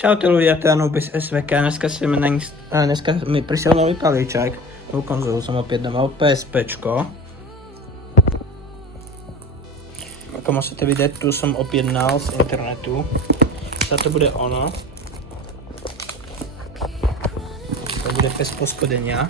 Čaute ľudia, to je Anubis SVK, dneska mi prišiel nový palíček, novú konzolu som opäť doma, PSPčko. Ako môžete vidieť, tu som objednal z internetu, to bude ono. To bude bez poškodenia.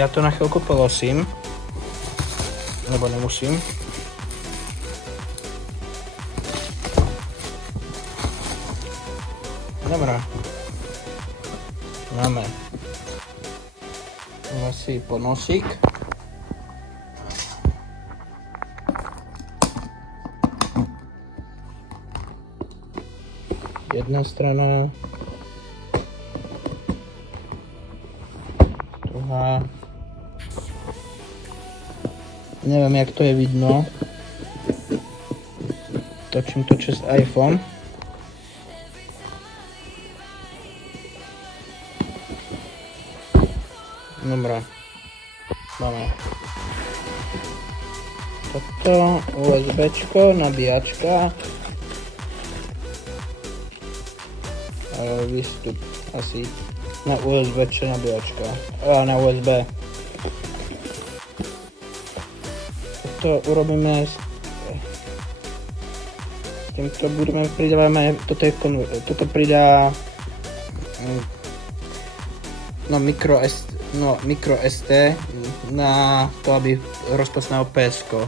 Ja to na chvíľku polosím, lebo nemusím. Dobre. Máme si ponosík. Jedna strana. Druhá. Neviem, jak to je vidno. Točím to cez iPhone. Dobre. Máme toto, USBčko, nabíjačka. Výstup asi na USBčko nabíjačka. Na USB. To urobíme týmto budeme pridávame, toto pridá micro SD na to, aby rozpoznal PSko.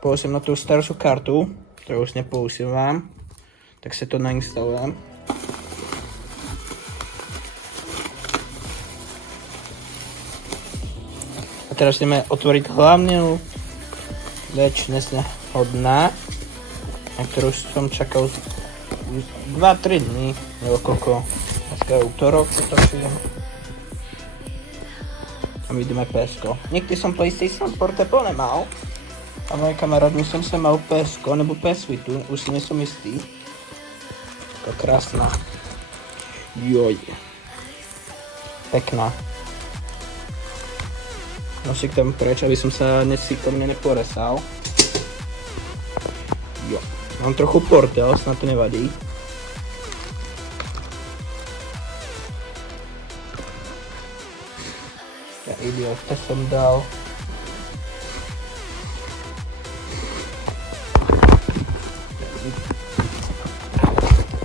Použijem na tú staršiu kartu, ktorú už nepoužívam, tak si to nainstalujem. A teraz ideme otvoriť hlavnú vec dnesného dna, na ktorú som čakal 2-3 dní, nebo koľko. Dneska je útorok, a my ideme PSko. Nikdy som PlayStation Portable nemal, a môj kamarát myslím sa mal PSko, nebo PS Vitu, už si nesom istý. Taká krásna. Joj. Pekná. Nosík tam preč, aby som sa nesíkomne neporesal. Jo. Mám trochu portel, snad to nevadí. Ja idiot, to som dal.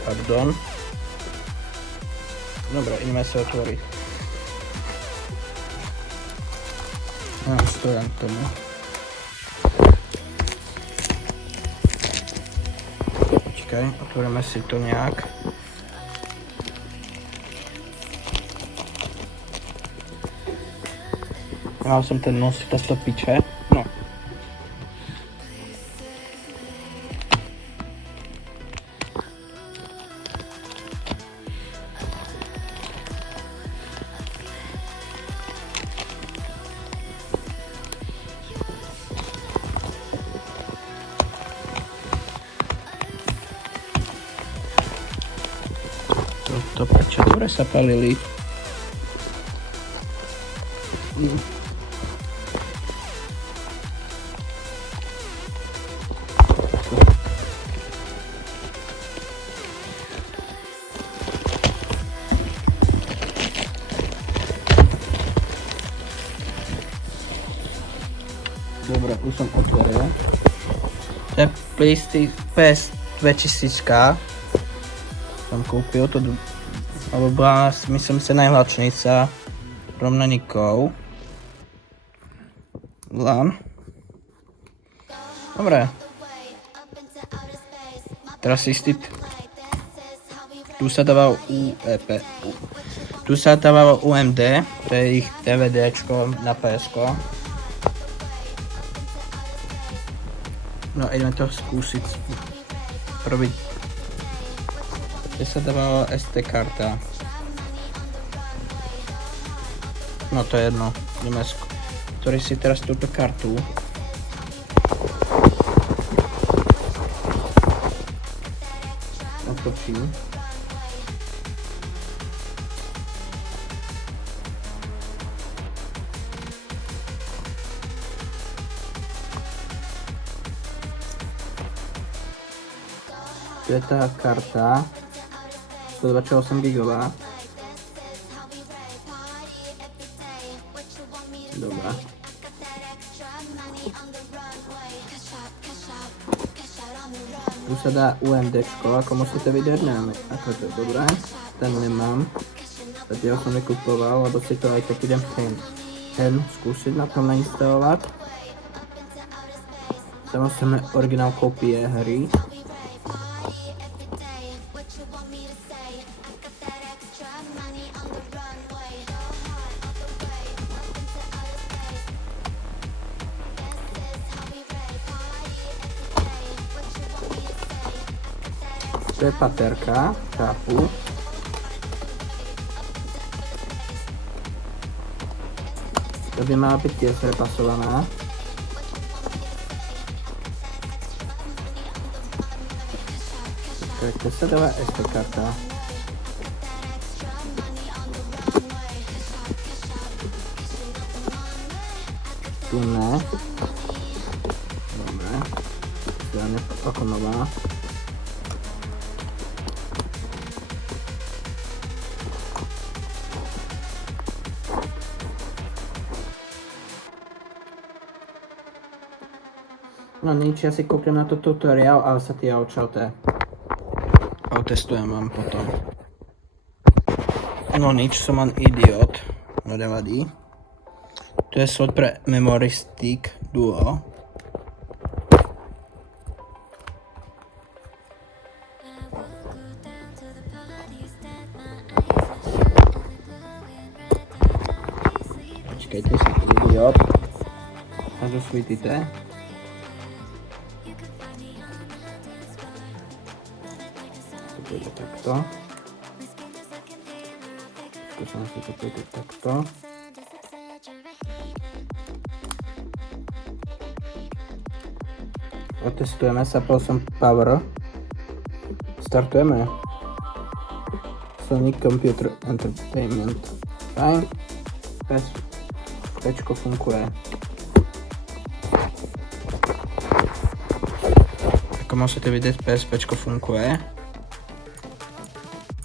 Pardon. Dobre, ideme sa otvoriť. Stojím k tomu. Počkaj, otvoríme si to nejak. Mal som ten nosík a stopiče. No. To prečo dobre sa palili. Dobre, už som otvoril. To je PS 2000 som kúpil to, alebo bola, myslím sa, najhladšnica rovnaníkov. Dobre. Teraz istý. Tu sa dával Tu sa dával UMD, to je ich DVDčko na PSko. No ideme to skúsiť robiť kde sa dávala SD karta. No to je jedno, ideme ktorý si teraz túto kartu. Natočím. To je tá karta 128 GB. Dobrá. Tu sa dá UMDčko, ako musíte vidieť, neviem ako to je dobré. Ten nemám. Zatiaľ som nekupoval, lebo si to aj tak idem ten skúsiť na tom nainstalovať. Samozrejme originál kopie hry. To je paterka, chápu. To by mala byť tiež repasovaná. Počkajte, sa dáva SD karta. Tu ne. Dobre. To je ako nová. No nič, ja si kúknem na to tutoriál, ale sa ti čaute. A otestujem vám potom. No nič, som len idiot. No nevadí. To je slot pre Memory Stick Duo. Počkajte, som tu idiot. A dosvítite. Pôjde takto. Skúsim si to pôjde takto. Otestujeme sa, som Power. Startujeme. Sonic Computer Entertainment. Fajn. Pečko funguje. Ako môžete vidieť, PSPčko funguje.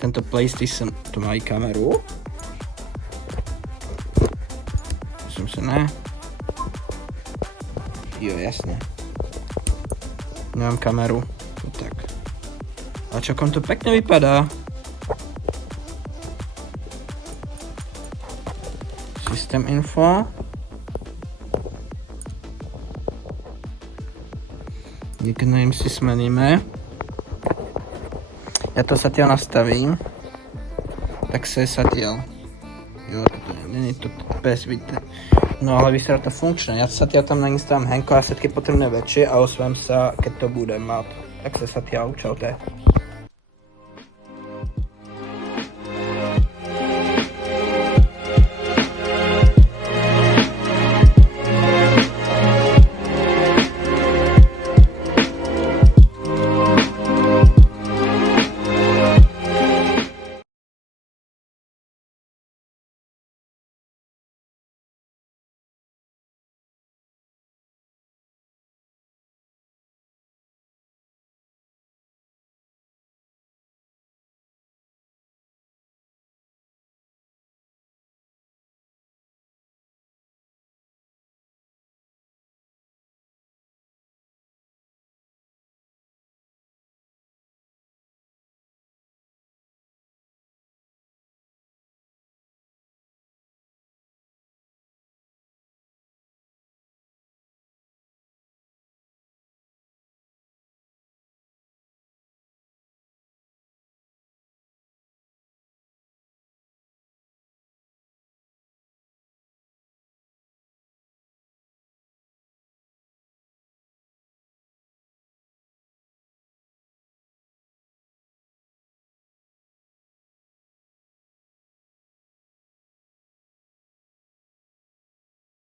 Tento PlayStation tu má i kameru. Myslím si, ne? Jo, jasne. Nemám kameru. No tak. A čakom to pekne vypadá. System info. Nickname si smeníme. Ja to zatiaľ nastavím. Tak sa zatiaľ. Jo, toto nie je to PSVT. No ale vyzerá to funkčné. Ja zatiaľ tam nainstalujem Henko a všetky potrebné väčšie a osviem sa, keď to budem mať. Tak sa zatiaľ, čaute.